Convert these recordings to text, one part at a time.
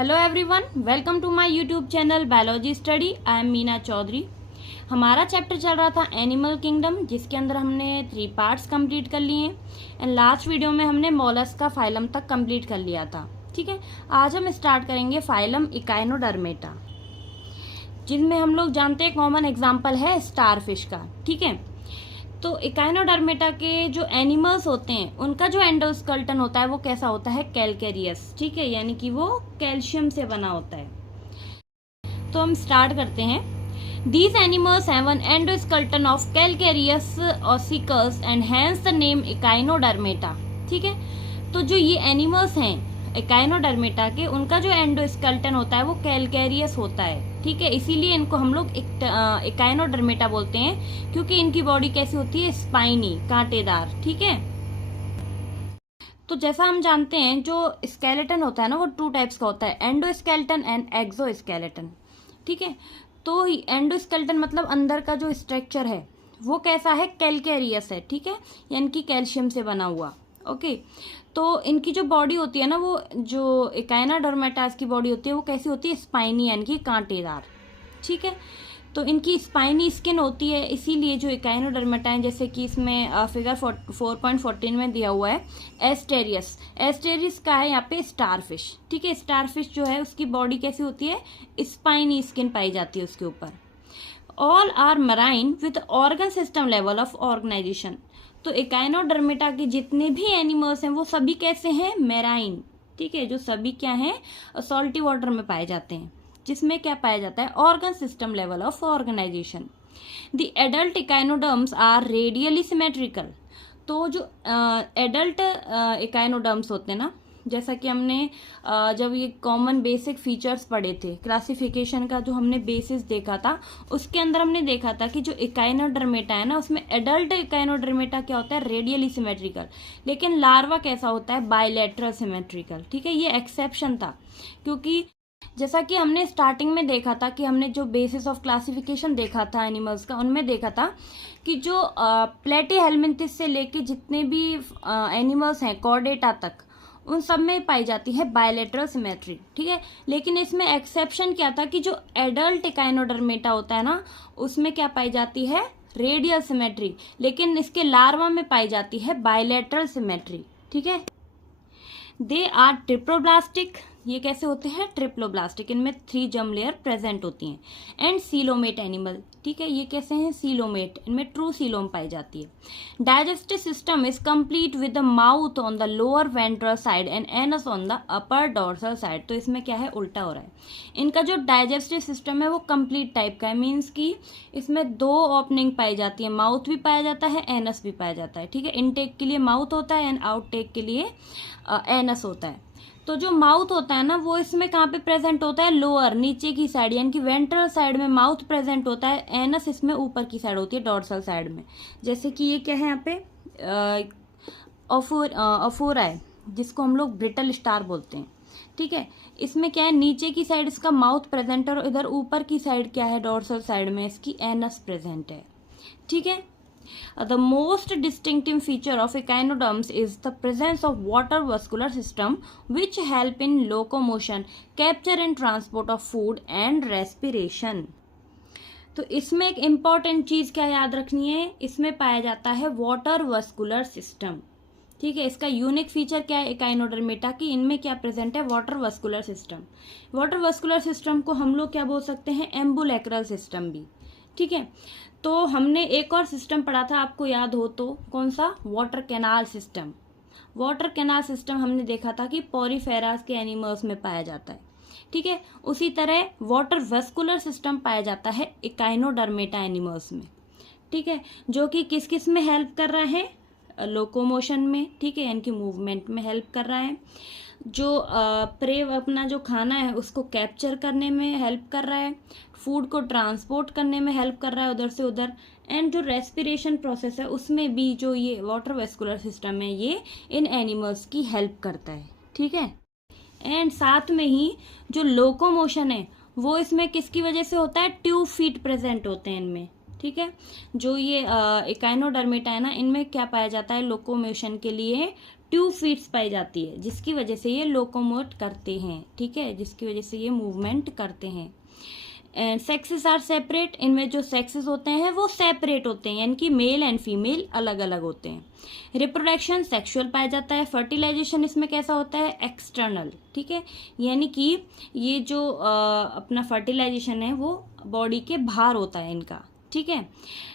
Hello everyone, welcome to my YouTube channel biology study. I am Meena Chaudhary. हमारा chapter चल रहा था एनिमल किंगडम, जिसके अंदर हमने 3 पार्ट्स कंप्लीट कर लिए हैं एंड लास्ट वीडियो में हमने मोलस्का फाइलम तक कंप्लीट कर लिया था। ठीक है, आज हम स्टार्ट करेंगे फाइलम इकाइनोडर्मेटा, जिनमें हम लोग जानते हैं कॉमन एग्जाम्पल है स्टारफिश का। ठीक है, तो इकाइनोडर्मेटा के जो एनिमल्स होते हैं उनका जो एंडोस्केलेटन होता है वो कैसा होता है, कैलकेरियस। ठीक है, यानी कि वो कैल्शियम से बना होता है। तो हम स्टार्ट करते हैं। These animals have an endoskeleton of calcareous ossicles and hence the name Echinodermata. ठीक है, तो जो ये एनिमल्स हैं इकाइनोडर्मेटा के, उनका जो एंडोस्केलेटन होता है वो कैलकेरियस होता है। ठीक है, इसीलिए इनको हम लोग इकाइनोडर्मेटा बोलते हैं, क्योंकि इनकी बॉडी कैसी होती है, स्पाइनी, कांटेदार। ठीक है, तो जैसा हम जानते हैं जो स्केलेटन होता है ना वो 2 टाइप्स का होता है, एंडोस्केलेटन एंड एक्सोस्केलेटन। ठीक है, तो एंडोस्केलेटन मतलब अंदर का जो स्ट्रक्चर है वो कैसा है, कैलकेरियस है। ठीक है, यानी कि कैल्शियम से बना हुआ। ओके, तो इनकी जो बॉडी होती है ना, वो जो इकाइनोडर्मेटास की बॉडी होती है वो कैसी होती है, स्पाइनी, यानी कि कांटेदार। ठीक है, तो इनकी स्पाइनी स्किन होती है, इसीलिए जो इकाइनोडर्मेटा है, जैसे कि इसमें फिगर 4.14 में दिया हुआ है एस्टेरियस। एस्टेरियस का है यहाँ पे स्टारफिश। ठीक है, स्टारफिश जो है उसकी बॉडी कैसी होती है, स्पाइनी स्किन पाई जाती है उसके ऊपर। All are marine with organ system level of organization. तो इकाइनोडर्मेटा के जितने भी एनिमल्स हैं वो सभी कैसे हैं, मैराइन। ठीक है, जो सभी क्या हैं, सॉल्टी वाटर में पाए जाते हैं, जिसमें क्या पाया जाता है, organ system level of organization. The adult echinoderms are radially symmetrical. तो जो एडल्ट इकाइनोडर्म्स होते हैं ना, जैसा कि हमने जब ये कॉमन बेसिक फीचर्स पढ़े थे, क्लासिफिकेशन का जो हमने बेसिस देखा था, उसके अंदर हमने देखा था कि जो इकाइनोडर्मेटा है ना, उसमें एडल्ट इकाइनोडर्मेटा क्या होता है, रेडियली सिमेट्रिकल। लेकिन लार्वा कैसा होता है, बायलैटरल सिमेट्रिकल। ठीक है, ये एक्सेप्शन था, क्योंकि जैसा कि हमने स्टार्टिंग में देखा था कि हमने जो बेसिस ऑफ क्लासिफिकेशन देखा था एनिमल्स का, उनमें देखा था कि जो प्लेटीहेल्मिन्थिस से लेके जितने भी एनिमल्स हैं कॉर्डेटा तक, उन सब में पाई जाती है बायलैटरल सिमेट्री। ठीक है, लेकिन इसमें एक्सेप्शन क्या था कि जो एडल्ट इकाइनोडर्मेटा होता है ना, उसमें क्या पाई जाती है, रेडियल सिमेट्री, लेकिन इसके लार्वा में पाई जाती है बायलैटरल सिमेट्री। ठीक है, दे आर ट्रिप्लोब्लास्टिक। ये कैसे होते हैं, ट्रिप्लोब्लास्टिक, इनमें 3 जर्म लेयर प्रेजेंट होती हैं। And coelomate animal. ठीक है, ये कैसे हैं, सीलोमेट, इनमें ट्रू सीलोम पाई जाती है। Digestive system is complete with the mouth on the lower ventral side and anus on the upper dorsal side. तो इसमें क्या है, उल्टा हो रहा है। इनका जो डाइजेस्टिव सिस्टम है वो कंप्लीट टाइप का है, मीन्स कि इसमें 2 ओपनिंग पाई जाती है, माउथ भी पाया जाता है, एनस भी पाया जाता है। ठीक है, इनटेक के लिए माउथ होता है एंड आउटटेक के लिए एनस होता है। तो जो माउथ होता है ना वो इसमें कहाँ पे प्रेजेंट होता है, लोअर, नीचे की साइड, यानी कि वेंट्रल साइड में माउथ प्रेजेंट होता है, एनस इसमें ऊपर की साइड होती है, डोर्सल साइड में। जैसे कि ये क्या है यहाँ पे, अफोरा है, जिसको हम लोग ब्रिटल स्टार बोलते हैं। ठीक है, इसमें क्या है, नीचे की साइड इसका माउथ प्रेजेंट है और इधर ऊपर की साइड क्या है, डोर्सल साइड में इसकी एनस प्रेजेंट है। ठीक है, the most distinctive feature of echinoderms is the presence of water vascular system which help in locomotion, capture and transport of food and respiration. तो इसमें एक इम्पॉर्टेंट चीज क्या याद रखनी है, इसमें पाया जाता है वाटर वस्कुलर सिस्टम। ठीक है, इसका यूनिक फीचर क्या है इकाइनोडर्मेटा की, इनमें क्या प्रेजेंट है, water vascular system. Water vascular system को हम लोग क्या बोल सकते हैं, एम्बुलेक्रल सिस्टम भी। ठीक है, तो हमने एक और सिस्टम पढ़ा था, आपको याद हो तो, कौन सा, water canal system. Water canal system हमने देखा था कि पॉरीफेरास के एनिमल्स में पाया जाता है। ठीक है, उसी तरह वाटर वेस्कुलर सिस्टम पाया जाता है इकाइनोडर्मेटा एनिमल्स में। ठीक है, जो कि किस किस में हेल्प कर रहा है, लोकोमोशन में। ठीक है, यानी कि मूवमेंट में हेल्प कर रहा है, जो प्रे अपना जो खाना है उसको कैप्चर करने में हेल्प कर रहा है, फूड को ट्रांसपोर्ट करने में हेल्प कर रहा है उधर से उधर, एंड जो रेस्पिरेशन प्रोसेस है उसमें भी जो ये वाटर वेस्कुलर सिस्टम है ये इन एनिमल्स की हेल्प करता है। ठीक है, एंड साथ में ही जो लोकोमोशन है वो इसमें किसकी वजह से होता है, ट्यूब फीट प्रेजेंट होते हैं इनमें। ठीक है, जो ये इकाइनोडर्मेटा है ना, इनमें क्या पाया जाता है, लोकोमोशन के लिए ट्यूब फीट्स पाई जाती है, जिसकी वजह से ये लोकोमोट करते हैं, ठीक है, जिसकी वजह से ये मूवमेंट करते हैं। एंड सेक्सेस आर सेपरेट, इनमें जो सेक्सेस होते हैं वो सेपरेट होते हैं, यानी कि मेल एंड फीमेल अलग अलग होते हैं। रिप्रोडक्शन सेक्सुअल पाया जाता है। फर्टिलाइजेशन इसमें कैसा होता है, एक्सटर्नल, ठीक है, यानी कि ये जो अपना फर्टिलाइजेशन है वो बॉडी के बाहर होता है इनका, ठीक है।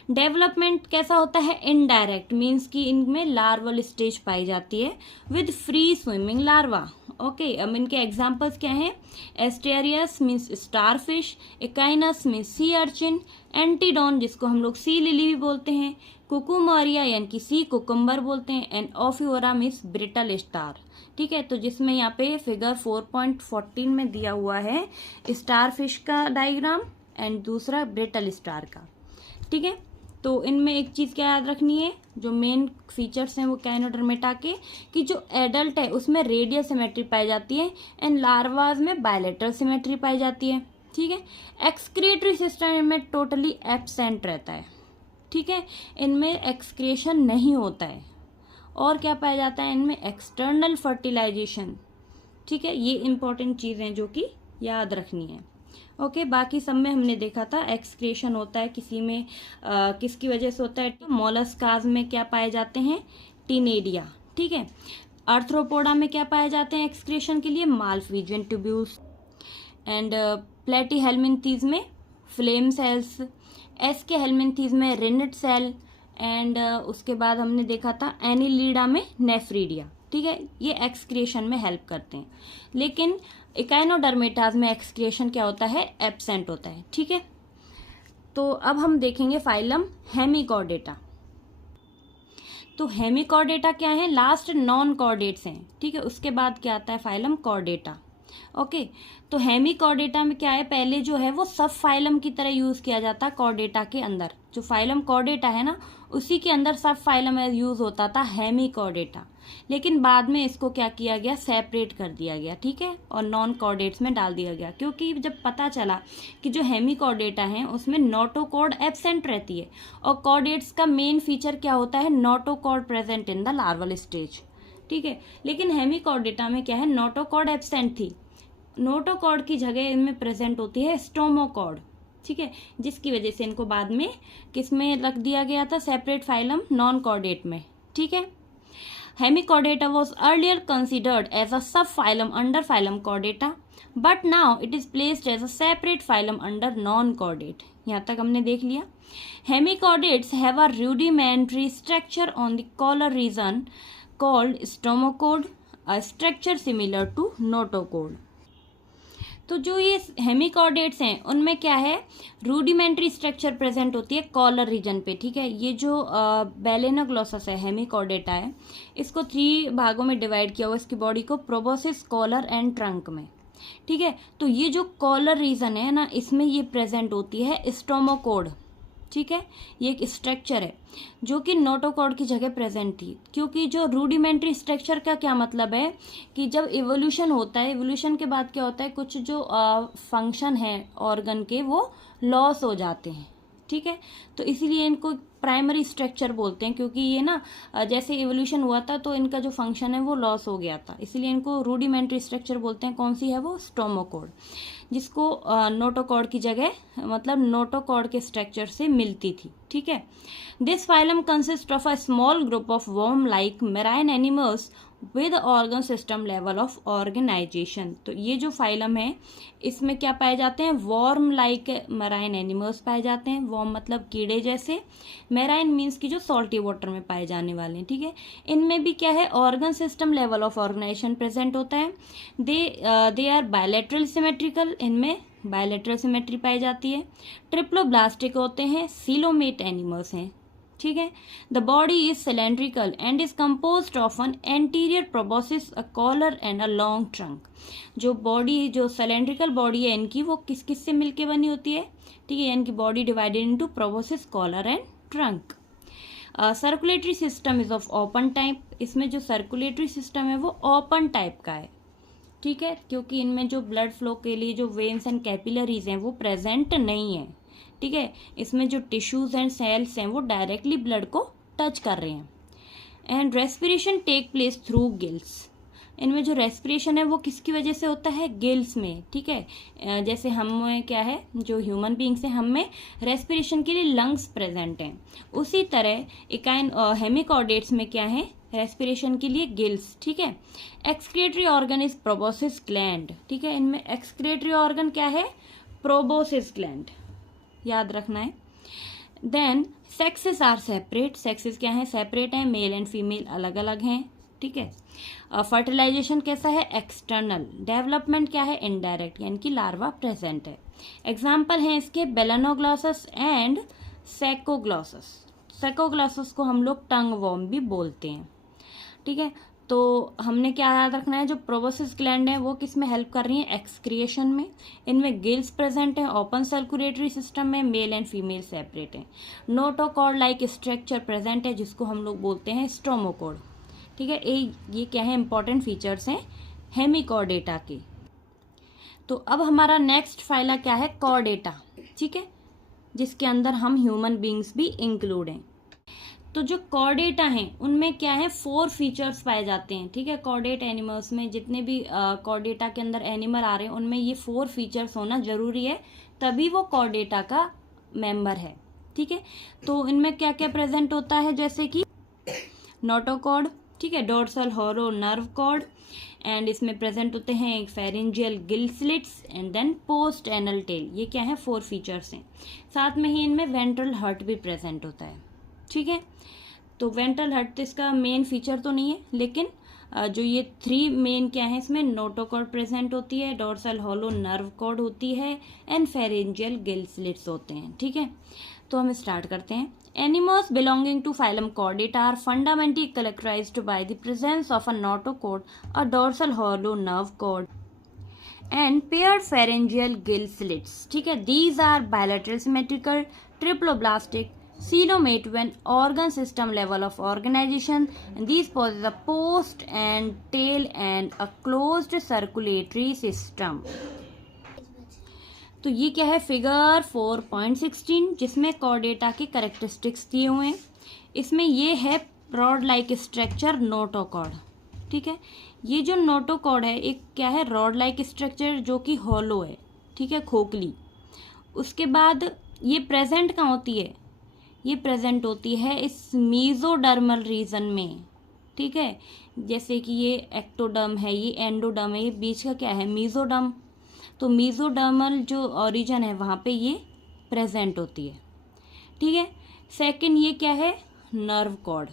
डेवलपमेंट कैसा होता है, इनडायरेक्ट, मीन्स कि इनमें लार्वल स्टेज पाई जाती है with free swimming larvae. Okay, अब इनके एग्जांपल्स क्या हैं, asterias means starfish, echinus means sea urchin, antedon जिसको हम लोग सी लिली भी बोलते हैं, कुकुमोरिया यानी कि सी कुकुम्बर बोलते हैं, एंड ऑफिओरा मीन्स ब्रिटल स्टार, ठीक है। तो जिसमें यहाँ पे फिगर 4.14 में दिया हुआ है स्टारफिश का डायग्राम एंड दूसरा ब्रिटल स्टार का, ठीक है। तो इनमें एक चीज क्या याद रखनी है, जो मेन फीचर्स हैं वो काइनोडर्मेटा के, कि जो एडल्ट है उसमें रेडियल सिमेट्री पाई जाती है एंड लार्वाज में बायलेटरल सिमेट्री पाई जाती है, ठीक है। एक्सक्रीटरी सिस्टम इनमें टोटली एब्सेंट रहता है, ठीक है, इनमें एक्सक्रेशन नहीं होता है। और क्या पाया जाता है इनमें, एक्सटर्नल फर्टिलाइजेशन, ठीक है। ये इंपॉर्टेंट चीजें जो कि याद रखनी है। ओके, बाकी सब में हमने देखा था एक्सक्रेशन होता है, किसी में किसकी वजह से होता है, मोलस्काज में क्या पाए जाते हैं, टीनेडिया, ठीक है। आर्थ्रोपोडा में क्या पाए जाते हैं एक्सक्रेशन के लिए, माल्फिजियन ट्यूब्यूल्स, एंड प्लेटीहेल्मिन्थीज में फ्लेम सेल्स, एस्के हेल्मिन्थीज में रिनेट सेल, एंड उसके बाद हमने देखा था एनिलीडा में नेफ्रीडिया, ठीक है। ये एक्सक्रिएशन में हेल्प करते हैं, लेकिन इकाइनोडर्मेटाज में एक्सक्रिएशन क्या होता है, एब्सेंट होता है, ठीक है। तो अब हम देखेंगे फाइलम हेमिकॉर्डेटा। तो हेमिकॉर्डेटा क्या है, लास्ट नॉन कॉर्डेट्स हैं, ठीक है। उसके बाद क्या आता है, फाइलम कॉर्डेटा। ओके, तो हेमिकॉर्डेटा में क्या है, पहले जो है वो सब फाइलम की तरह यूज किया जाता है कॉर्डेटा के अंदर, जो फाइलम कॉर्डेटा है ना उसी के अंदर सब फाइलम यूज होता था हेमिकॉर्डेटा, लेकिन बाद में इसको क्या किया गया, सेपरेट कर दिया गया, ठीक है, और नॉन कॉर्डेट्स में डाल दिया गया, क्योंकि जब पता चला कि जो हेमिकॉर्डेटा है उसमें नोटोकॉर्ड एब्सेंट रहती है, और कॉर्डेट्स का मेन फीचर क्या होता है, notochord present in the larval stage, ठीक है। लेकिन हेमिकॉर्डेटा में क्या है, नोटोकॉर्ड एब्सेंट थी, नोटोकॉर्ड की जगह इनमें प्रेजेंट होती है स्टोमोकॉर्ड, ठीक है, जिसकी वजह से इनको बाद में किस में रख दिया गया था, सेपरेट फाइलम नॉन कॉर्डेट में, ठीक है। Hemichordata was earlier considered as a subphylum under phylum Chordata, but now it is placed as a separate phylum under non-chordate. यहाँ तक हमने देख लिया। Hemichordates have a rudimentary structure on the collar region called stomochord, a structure similar to notochord. तो जो ये hemichordates हैं उनमें क्या है, रूडिमेंट्री स्ट्रक्चर प्रेजेंट होती है कॉलर रीजन पे, ठीक है। ये जो बेलेनोग्लोसस है, हेमिकॉर्डेटा है, इसको 3 भागों में डिवाइड किया हुआ इसकी बॉडी को, प्रोबोसिस, कॉलर एंड ट्रंक में, ठीक है। तो ये जो कॉलर रीजन है ना, इसमें ये प्रेजेंट होती है स्टोमोकॉर्ड, ठीक है। ये एक स्ट्रक्चर है जो कि नोटोकॉर्ड की जगह प्रेजेंट थी, क्योंकि जो रूडिमेंट्री स्ट्रक्चर का क्या मतलब है कि जब इवोल्यूशन होता है, इवोल्यूशन के बाद क्या होता है, कुछ जो फंक्शन है ऑर्गन के वो लॉस हो जाते हैं, ठीक है। तो इसीलिए इनको प्राइमरी स्ट्रक्चर बोलते हैं, क्योंकि ये ना जैसे इवोल्यूशन हुआ था तो इनका जो फंक्शन है वो लॉस हो गया था, इसीलिए इनको रूडिमेंट्री स्ट्रक्चर बोलते हैं। कौन सी है वो, स्टोमोकॉर्ड, जिसको नोटोकॉर्ड की जगह मतलब नोटोकॉर्ड के स्ट्रक्चर से मिलती थी, ठीक है। This phylum consist of a small group of worm like marine animals with organ system level of organization. तो ये जो फाइलम है इसमें क्या पाए जाते हैं, वॉर्म लाइक मेराइन एनिमल्स पाए जाते हैं, वॉर्म मतलब कीड़े जैसे, मेराइन मीन्स की जो सॉल्टी वाटर में पाए जाने वाले हैं, ठीक है। इनमें भी क्या है, organ system level of organization present होता है। दे आर बायलैटरल सिमेट्रिकल, इनमें बायलैटरल सिमेट्री पाई जाती है। ट्रिप्लोब्लास्टिक होते हैं, सीलोमेट एनिमल्स हैं, ठीक है। The body is cylindrical and is composed of an anterior proboscis, a collar and a long trunk. जो बॉडी, जो सिलेंड्रिकल बॉडी है इनकी, वो किस किस से मिलके बनी होती है, ठीक है। इनकी body divided into proboscis, collar and trunk. Circulatory system is of open type, इसमें जो सर्कुलेटरी सिस्टम है वो ओपन टाइप का है, ठीक है, क्योंकि इनमें जो ब्लड फ्लो के लिए जो वेन्स एंड कैपिलरीज हैं वो प्रेजेंट नहीं है, ठीक है। इसमें जो टिश्यूज एंड सेल्स हैं वो डायरेक्टली ब्लड को टच कर रहे हैं। And respiration take place through gills. इनमें जो रेस्पिरेशन है वो किसकी वजह से होता है, गिल्स में, ठीक है। जैसे हम में क्या है, जो ह्यूमन बींग्स हैं, हम में रेस्पिरेशन के लिए लंग्स प्रेजेंट हैं, उसी तरह इकाइन हेमिकॉर्डेट्स में क्या है, रेस्पिरेशन के लिए गिल्स, ठीक है। Excretory organ is proboscis gland, ठीक है। इनमें एक्सक्रीटरी ऑर्गन क्या है, प्रोबोसिस ग्लैंड, याद रखना है। Then sexes are separate, sexes क्या है, सेपरेट है, मेल एंड फीमेल अलग अलग हैं, ठीक है। फर्टिलाइजेशन कैसा है, एक्सटर्नल। डेवलपमेंट क्या है, इनडायरेक्ट, यानी कि लार्वा प्रेजेंट है। एग्जाम्पल हैं इसके बेलेनोग्लॉसस एंड सेकोग्लॉसस। सेकोग्लॉसस को हम लोग टंग वॉर्म भी बोलते हैं, ठीक है। तो हमने क्या याद रखना है, जो प्रोबोसिस ग्लैंड है वो किस में हेल्प कर रही है, एक्सक्रिएशन में। इनमें गिल्स प्रेजेंट है, ओपन सर्कुलेटरी सिस्टम में, मेल एंड फीमेल सेपरेट है। नोटोकॉर्ड लाइक स्ट्रक्चर प्रेजेंट है, जिसको हम लोग बोलते हैं स्टोमोकॉर्ड, ठीक है। ये क्या है, इंपॉर्टेंट फीचर्स हैं हेमिकॉर्डेटा के। तो अब हमारा नेक्स्ट फाइला क्या है, कॉर्डेटा, ठीक है, जिसके अंदर हम ह्यूमन बींग्स भी इंक्लूड हैं। तो जो कॉर्डेटा हैं उनमें क्या है, 4 फीचर्स पाए जाते हैं, ठीक है। कॉर्डेट एनिमल्स में जितने भी कॉर्डेटा के अंदर एनिमल आ रहे हैं उनमें ये 4 फीचर्स होना जरूरी है, तभी वो कॉर्डेटा का मेंबर है, ठीक है। तो इनमें क्या क्या प्रेजेंट होता है, जैसे कि नोटोकॉर्ड, ठीक है, dorsal hollow nerve cord, and इसमें प्रेजेंट होते हैं एक pharyngeal gill slits and then post anal tail. ये क्या है, 4 फीचर्स हैं। साथ में ही इनमें वेंट्रल हर्ट भी प्रेजेंट होता है, ठीक है। तो वेंट्रल हर्ट इसका मेन फीचर तो नहीं है, लेकिन जो ये 3 मेन क्या है, इसमें नोटोकॉर्ड प्रेजेंट होती है, डोर्सल हॉलो नर्व कॉर्ड होती है, एंड फेरेंजियल गिल स्लिट्स होते हैं, ठीक है। तो हम स्टार्ट करते हैं। Animals belonging to phylum Chordata are fundamentally characterized by the presence of a notochord, a dorsal hollow nerve cord, and paired pharyngeal gill slits. ठीक है, these are bilateral symmetrical, triploblastic, coelomate when organ system level of organization, and these possess a post and tail and a closed circulatory system. तो ये क्या है, figure 4.16, जिसमें Chordata के characteristics दिए हुए हैं। इसमें ये है रॉड लाइक स्ट्रक्चर, नोटोकॉर्ड, ठीक है। ये जो नोटोकॉर्ड है एक क्या है, रॉड लाइक स्ट्रक्चर जो कि हॉलो है, ठीक है, खोखली। उसके बाद ये प्रेजेंट कहाँ होती है, ये प्रेजेंट होती है इस मीजोडर्मल रीजन में, ठीक है। जैसे कि ये एक्टोडर्म है, ये एंडोडर्म है, ये बीच का क्या है, मीजोडर्म। तो मीजोडर्मल जो ओरिजिन है वहाँ पे ये प्रेजेंट होती है, ठीक है। सेकंड ये क्या है, नर्व कॉर्ड,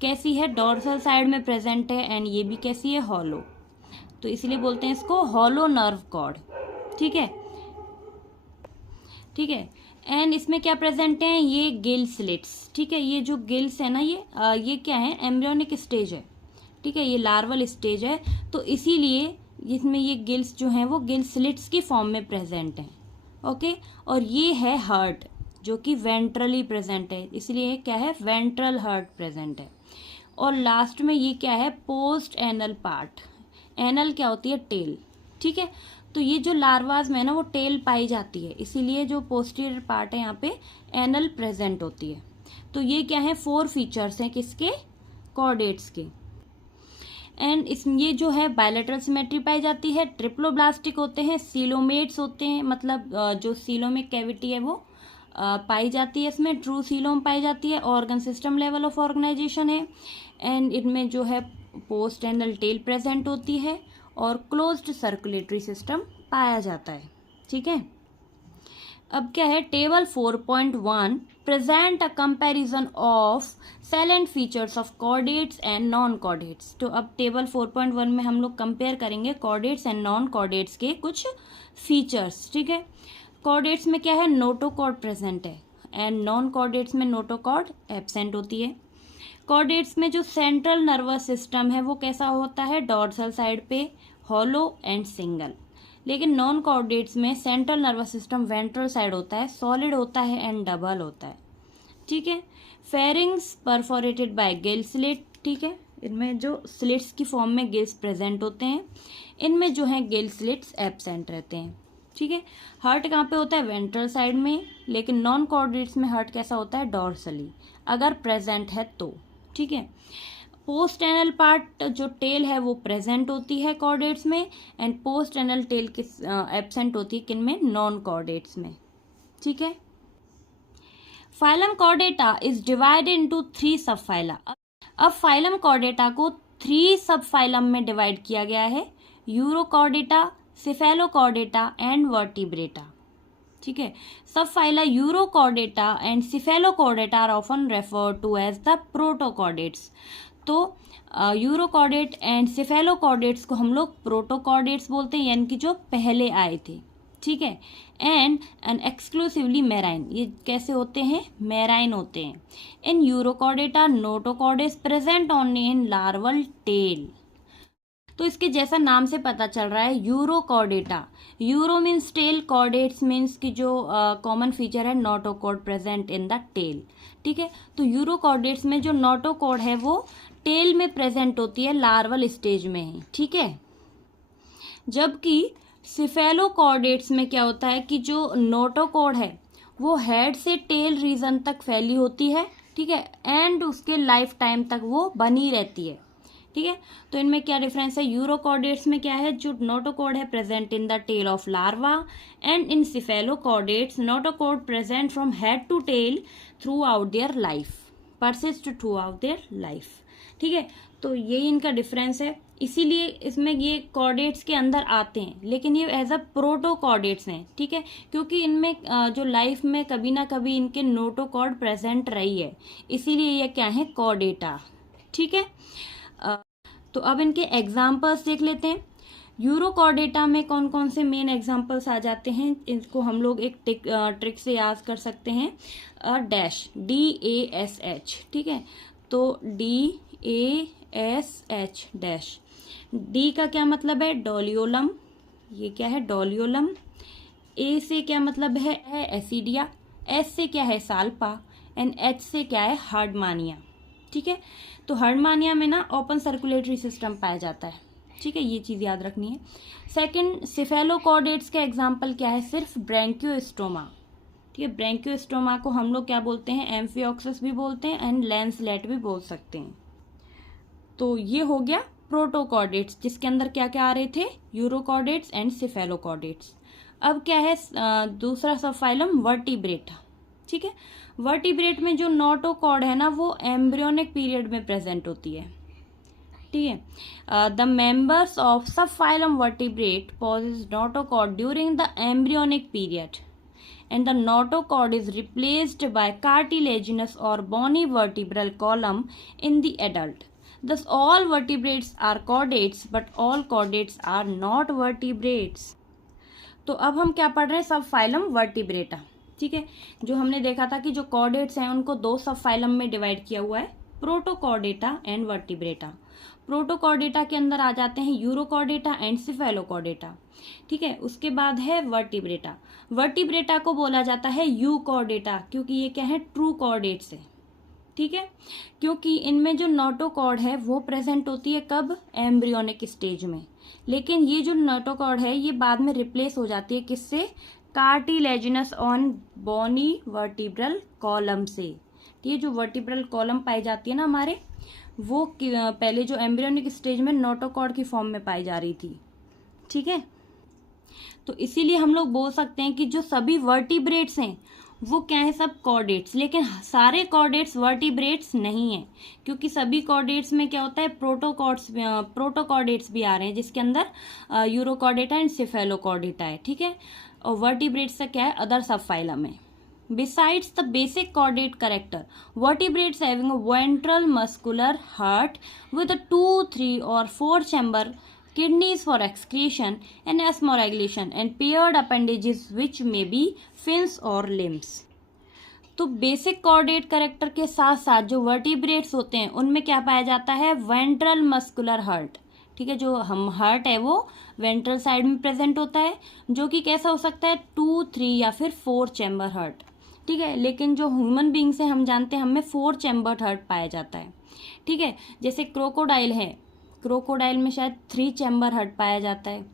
कैसी है, डोर्सल साइड में प्रेजेंट है, एंड ये भी कैसी है, हॉलो। तो इसलिए बोलते हैं इसको हॉलो नर्व कॉर्ड, ठीक है, ठीक है। एंड इसमें क्या प्रेजेंट है, ये गिल स्लिट्स, ठीक है। ये जो गिल्स है ना, ये क्या है, एम्ब्रियोनिक स्टेज है, ठीक है, ये लार्वल स्टेज है, तो इसीलिए जिसमें ये गिल्स जो हैं वो गिल स्लिट्स की फॉर्म में प्रेजेंट हैं, ओके। और ये है हार्ट जो कि वेंट्रली प्रेजेंट है, इसलिए क्या है, वेंट्रल हार्ट प्रेजेंट है। और लास्ट में ये क्या है, पोस्ट एनल पार्ट, एनल क्या होती है, टेल, ठीक है। तो ये जो लार्वाज में ना वो टेल पाई जाती है, इसीलिए जो पोस्टीरियर पार्ट है यहाँ पे एनल प्रेजेंट होती है। तो ये क्या है, 4 फीचर्स हैं किसके, कॉर्डेट्स के। एंड ये जो है बायलैटरल सिमेट्री पाई जाती है, ट्रिप्लोब्लास्टिक होते हैं, सीलोमेट्स होते हैं, मतलब जो सीलोमिक कैविटी है वो पाई जाती है, इसमें ट्रू सीलोम पाई जाती है, organ system level of organization है, एंड इनमें जो है पोस्ट एंडल टेल प्रेजेंट होती है, और क्लोज्ड सर्कुलेटरी सिस्टम पाया जाता है, ठीक है। अब क्या है, table 4.1 present a comparison of salient features of chordates and non chordates. तो अब टेबल 4.1 में हम लोग कंपेयर करेंगे कॉर्डेट्स एंड नॉन कॉर्डेट्स के कुछ फीचर्स, ठीक है। कॉर्डेट्स में क्या है, नोटोकॉर्ड प्रेजेंट है, एंड नॉन कॉर्डेट्स में नोटोकॉर्ड एब्सेंट होती है। कॉर्डेट्स में जो सेंट्रल नर्वस सिस्टम है वो कैसा होता है, डॉर्सल साइड पे हॉलो एंड सिंगल। लेकिन नॉन कॉर्डेट्स में central nervous system ventral side होता है, सॉलिड होता है एंड डबल होता है, ठीक है। Pharynx perforated bye Gill slit, ठीक है, इनमें जो स्लिट्स की फॉर्म में गिल्स प्रेजेंट होते हैं, इनमें जो है गिल स्लिट्स एब्सेंट रहते हैं, ठीक है। हार्ट कहाँ पे होता है, वेंट्रल साइड में, लेकिन नॉन कॉर्डेट्स में हार्ट कैसा होता है, डॉर्सली, अगर प्रेजेंट है तो, ठीक है। पोस्ट एनल पार्ट जो टेल है वो प्रेजेंट होती है कॉर्डेट्स में, एंड पोस्ट एनल टेल किस एब्सेंट होती है किन में, नॉन कॉर्डेट्स में, ठीक है। Phylum Chordata is divided into 3 सब फाइला। अब फाइलम कॉर्डेटा को 3 सब फाइलम में डिवाइड किया गया है, यूरोकॉर्डेटा, सिफेलोकॉर्डेटा एंड वर्टिब्रेटा, ठीक है। Subphyla urochordata and cephalochordata are often referred to as the protochordates. तो यूरोकॉर्डेट एंड सिफेलोकॉर्डेट्स को हम लोग प्रोटोकॉर्डेट्स बोलते हैं, यानी कि जो पहले आए थे, ठीक है। एंड एक्सक्लूसिवली मेराइन, ये कैसे होते हैं, मेराइन होते हैं। इन urochordata notochords present only in larval tail. तो इसके जैसा नाम से पता चल रहा है urochordata, uro means tail, chordates means की जो कॉमन फीचर है notochord present in the tail, ठीक है। तो यूरोकॉर्डेट्स में जो नोटोकॉर्ड है वो टेल में प्रेजेंट होती है, लार्वल स्टेज में है, ठीक है। जबकि सिफेलोकॉर्डेट्स में क्या होता है कि जो नोटोकॉर्ड है वो हेड से टेल रीजन तक फैली होती है, ठीक है, एंड उसके लाइफ टाइम तक वो बनी रहती है, ठीक है। तो इनमें क्या डिफरेंस है, यूरोकॉर्डेट्स में क्या है, जो नोटोकॉर्ड है present in the tail of larva, and in cephalochordates notochord present from head to tail throughout their life, persist throughout their life, ठीक है। तो यही इनका डिफरेंस है, इसीलिए इसमें ये कॉर्डेट्स के अंदर आते हैं, लेकिन ये एज अ प्रोटोकॉर्डेट्स हैं, ठीक है, क्योंकि इनमें जो लाइफ में कभी ना कभी इनके नोटोकॉर्ड प्रेजेंट रही है, इसीलिए ये क्या है, कॉर्डेटा, ठीक है। तो अब इनके एग्जाम्पल्स देख लेते हैं। यूरोकॉर्डेटा में कौन कौन से मेन एग्जाम्पल्स आ जाते हैं, इनको हम लोग एक ट्रिक से याद कर सकते हैं, डैश, DASH, ठीक है। तो DASH डैश, डी का क्या मतलब है, डोलियोलम, ये क्या है, डोलियोलम। ए से क्या मतलब है एसिडिया, एस से क्या है, साल्पा, एंड एच से क्या है, हार्डमानिया, ठीक है। तो हार्डमानिया में ना ओपन सर्कुलेटरी सिस्टम पाया जाता है, ठीक है, ये चीज़ याद रखनी है। सेकंड, सिफेलोकॉर्डेट्स का एग्जांपल क्या है, सिर्फ ब्रैंकियोस्टोमा, ठीक है। ब्रैंकियोस्टोमा को हम लोग क्या बोलते हैं, एम्फियोक्सस भी बोलते हैं एंड लैंसलेट भी बोल सकते हैं। तो ये हो गया प्रोटोकॉर्डेट्स, जिसके अंदर क्या क्या आ रहे थे, यूरोकॉर्डेट्स एंड सिफेलोकॉर्डेट्स। अब क्या है दूसरा सब फाइलम, वर्टिब्रेटा, ठीक है। वर्टिब्रेट में जो नोटोकॉर्ड है ना वो एम्ब्रियोनिक पीरियड में प्रेजेंट होती है, ठीक है। The members of subphylum vertebrate possess notochord during the embryonic period and the notochord is replaced by cartilaginous or bony vertebral column in the adult. Thus all vertebrates are chordates but all chordates are not vertebrates. तो अब हम क्या पढ़ रहे हैं, सब phylum vertebrata, ठीक है। जो हमने देखा था कि जो कॉर्डेट्स हैं उनको 2 सब फाइलम में डिवाइड किया हुआ है, प्रोटोकॉर्डेटा एंड वर्टिब्रेटा। प्रोटोकॉर्डेटा के अंदर आ जाते हैं यूरोकॉर्डेटा एंड सिफेलोकॉर्डेटा, ठीक है। उसके बाद है वर्टिब्रेटा। वर्टिब्रेटा को बोला जाता है यूकॉर्डेटा, क्योंकि ये क्या है, ट्रू कॉर्डेट्स है, ठीक है। क्योंकि इनमें जो नोटोकॉर्ड है वो प्रेजेंट होती है कब, एम्ब्रियोनिक स्टेज में, लेकिन ये जो नोटोकॉर्ड है ये बाद में रिप्लेस हो जाती है किससे, cartilaginous on bony vertebral column से। ये जो वर्टिब्रल कॉलम पाई जाती है ना हमारे, वो पहले जो एम्ब्रियोनिक स्टेज में नोटोकॉर्ड की फॉर्म में पाई जा रही थी, ठीक है। तो इसीलिए हम लोग बोल सकते हैं कि जो सभी वर्टिब्रेट्स हैं वो क्या है, सब कॉर्डेट्स, लेकिन सारे कॉर्डेट्स वर्टिब्रेट्स नहीं है, क्योंकि सभी कॉर्डेट्स में क्या होता है, प्रोटोकॉर्डेट्स भी आ रहे हैं, जिसके अंदर यूरोकॉर्डेटा एंड सिफेलोकॉर्डेटा है, ठीक है। और वर्टिब्रेट्स का क्या है, अदर सब फाइलम है। Besides the basic chordate character, vertebrates having a ventral muscular heart with a 2, 3 or 4 chamber, kidneys for excretion and osmoregulation, and paired appendages which may be fins or limbs. तो basic chordate character के साथ साथ जो vertebrates होते हैं उनमें क्या पाया जाता है, वेंट्रल मस्कुलर हार्ट, ठीक है। जो हम हार्ट है वो वेंट्रल साइड में प्रेजेंट होता है, जो कि कैसा हो सकता है, 2, 3 या फिर 4 चैम्बर हार्ट, ठीक है। लेकिन जो ह्यूमन बींग से हम जानते हैं हमें 4 चैम्बर हार्ट पाया जाता है, ठीक है। जैसे क्रोकोडाइल है, क्रोकोडाइल में शायद 3 चैम्बर हार्ट पाया जाता है,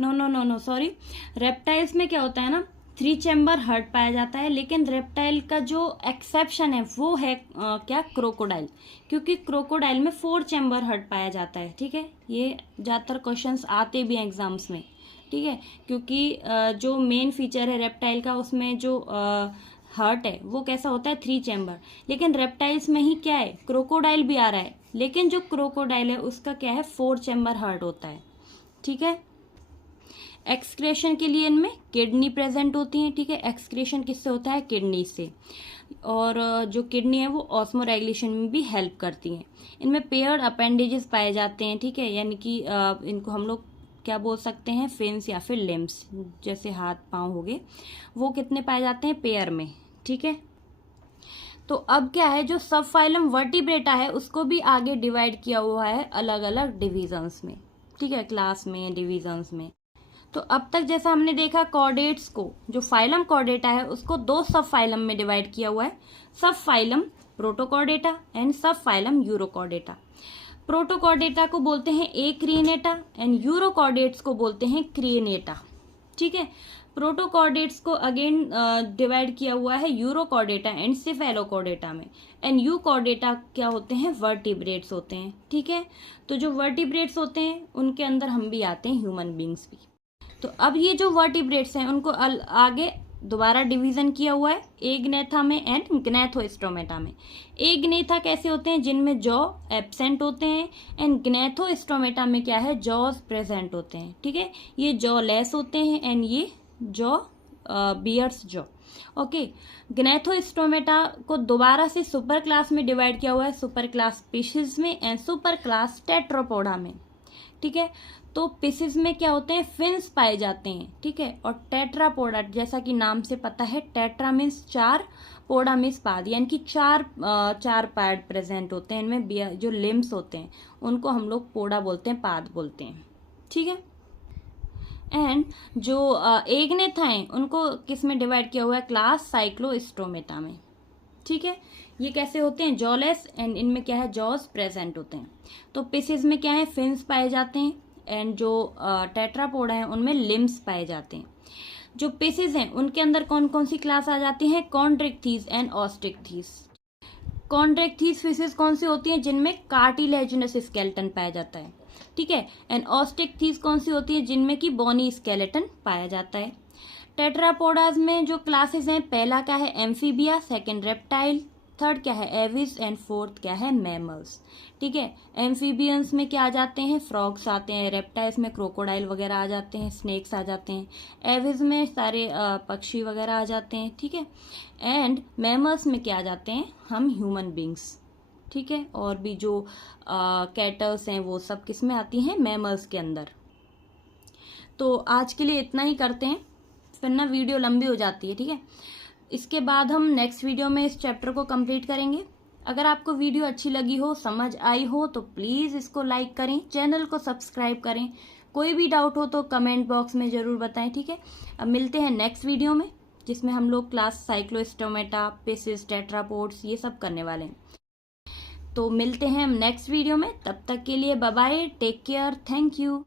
नो सॉरी, रेप्टाइल्स में क्या होता है ना 3 चैम्बर हार्ट पाया जाता है। लेकिन रेप्टाइल का जो एक्सेप्शन है वो है क्या, क्रोकोडाइल, क्योंकि क्रोकोडाइल में 4 चैम्बर हार्ट पाया जाता है। ठीक है, ये ज़्यादातर क्वेश्चंस आते भी हैं एग्जाम्स में। ठीक है, क्योंकि जो मेन फीचर है रेप्टाइल का, उसमें जो हार्ट है वो कैसा होता है, 3 चैम्बर। लेकिन रेप्टाइल्स में ही क्या है, क्रोकोडाइल भी आ रहा है, लेकिन जो क्रोकोडाइल है उसका क्या है, 4 चैम्बर हार्ट होता है। ठीक है, एक्सक्रेशन के लिए इनमें किडनी प्रेजेंट होती है। ठीक है, एक्सक्रेशन किससे होता है, किडनी से, और जो किडनी है वो ऑस्मोरेगुलेशन में भी हेल्प करती है। इनमें पेयर्ड अपेंडेजेस पाए जाते हैं। ठीक है, यानी कि इनको हम लोग क्या बोल सकते हैं, फिन्स या फिर लिम्स, जैसे हाथ पांव हो गए, वो कितने पाए जाते हैं, पेयर में। ठीक है, तो अब क्या है, जो सब फाइलम वर्टिब्रेटा है उसको भी आगे डिवाइड किया हुआ है अलग अलग डिविजन्स में। ठीक है, क्लास में, डिविजन्स में। तो अब तक जैसा हमने देखा, कॉर्डेट्स को, जो फाइलम कॉर्डेटा है उसको 2 सब फाइलम में डिवाइड किया हुआ है, सब फाइलम प्रोटोकॉर्डेटा एंड सब फाइलम यूरोकॉर्डेटा। प्रोटोकॉर्डेटा को बोलते हैं एक्रिनेटा एंड यूरोकॉर्डेट्स को बोलते हैं क्रिनेटा। ठीक है, प्रोटोकॉर्डेट्स को अगेन डिवाइड किया हुआ है यूरोकॉर्डेटा एंड सिफेलोकॉर्डेटा में, एंड यूकॉर्डेटा क्या होते हैं, वर्टिब्रेट्स होते हैं। ठीक है, तो जो वर्टिब्रेट्स होते हैं उनके अंदर हम भी आते हैं, ह्यूमन बींग्स भी। तो अब ये जो वर्टिब्रेट्स हैं उनको आगे दोबारा डिवीजन किया हुआ है, एग्नेथा में एंड ग्नैथोस्टोमेटा में। एग्नेथा कैसे होते हैं, जिनमें जॉ एब्सेंट होते हैं, एंड ग्नैथोस्टोमेटा में क्या है, जॉज प्रेजेंट होते हैं। ठीक है, ये जॉ लेस होते हैं एंड ये jaw bears jaw. Okay, gnathostomata को दोबारा से सुपर क्लास में डिवाइड किया हुआ है, सुपर क्लास स्पीशीज में एंड सुपर क्लास टेट्रापोडा में। ठीक है, तो पीसेस में क्या होते हैं, फिन्स पाए जाते हैं। ठीक है, और टेट्रापोडा जैसा कि नाम से पता है, टेट्रा मीन्स 4, पोडा मीन्स पाद, यानी कि 4 पैड प्रेजेंट होते हैं इनमें। जो लिम्स होते हैं उनको हम लोग पोडा बोलते हैं, पाद बोलते हैं। ठीक है, एंड जो एग्नेथा हैं उनको किस में डिवाइड किया हुआ है, क्लास साइक्लोस्टोमेटा में। ठीक है, ये कैसे होते हैं, जॉलेस, एंड इनमें क्या है, जॉज प्रेजेंट होते हैं। तो पीसेस में क्या है, फिन्स पाए जाते हैं, एंड जो टेट्रापोडा है उनमें लिम्स पाए जाते हैं। जो पीसेस हैं उनके अंदर कौन कौन सी क्लास आ जाती है, कॉन्ड्रिक्थीस एंड ऑस्टिक्थीस। कॉन्ड्रिक्थीस फिशेस कौन सी होती हैं, जिनमें कार्टिलेजिनस स्केलेटन पाया जाता है। ठीक है, एंड ऑस्टिक्थीस कौन सी होती है, जिनमें की बोनी स्केलेटन पाया जाता है। टेट्रापोडाज में जो क्लासेस हैं, पहला क्या है, एम्फीबिया, सेकंड रेप्टाइल, थर्ड क्या है, एविस, एंड फोर्थ क्या है, मैमल्स। ठीक है, एम्फीबियंस में क्या आ जाते हैं, फ्रॉग्स आते हैं, रेप्टाइल्स में क्रोकोडाइल वगैरह आ जाते हैं, स्नेक्स आ जाते हैं, एविस में सारे पक्षी वगैरह आ जाते हैं। ठीक है, एंड मैमल्स में क्या आ जाते हैं, हम ह्यूमन बींग्स। ठीक है, और भी जो कैटल्स हैं वो सब किस में आती हैं, मैमल्स के अंदर। तो आज के लिए इतना ही करते हैं, फिर ना वीडियो लंबी हो जाती है। ठीक है, इसके बाद हम नेक्स्ट वीडियो में इस चैप्टर को कंप्लीट करेंगे। अगर आपको वीडियो अच्छी लगी हो, समझ आई हो, तो प्लीज़ इसको लाइक करें, चैनल को सब्सक्राइब करें। कोई भी डाउट हो तो कमेंट बॉक्स में ज़रूर बताएं। ठीक है, अब मिलते हैं नेक्स्ट वीडियो में, जिसमें हम लोग क्लास साइक्लोस्टोमेटा, पीसेस, टेट्रापोड्स ये सब करने वाले हैं। तो मिलते हैं हम नेक्स्ट वीडियो में, तब तक के लिए bye bye, take care, thank you.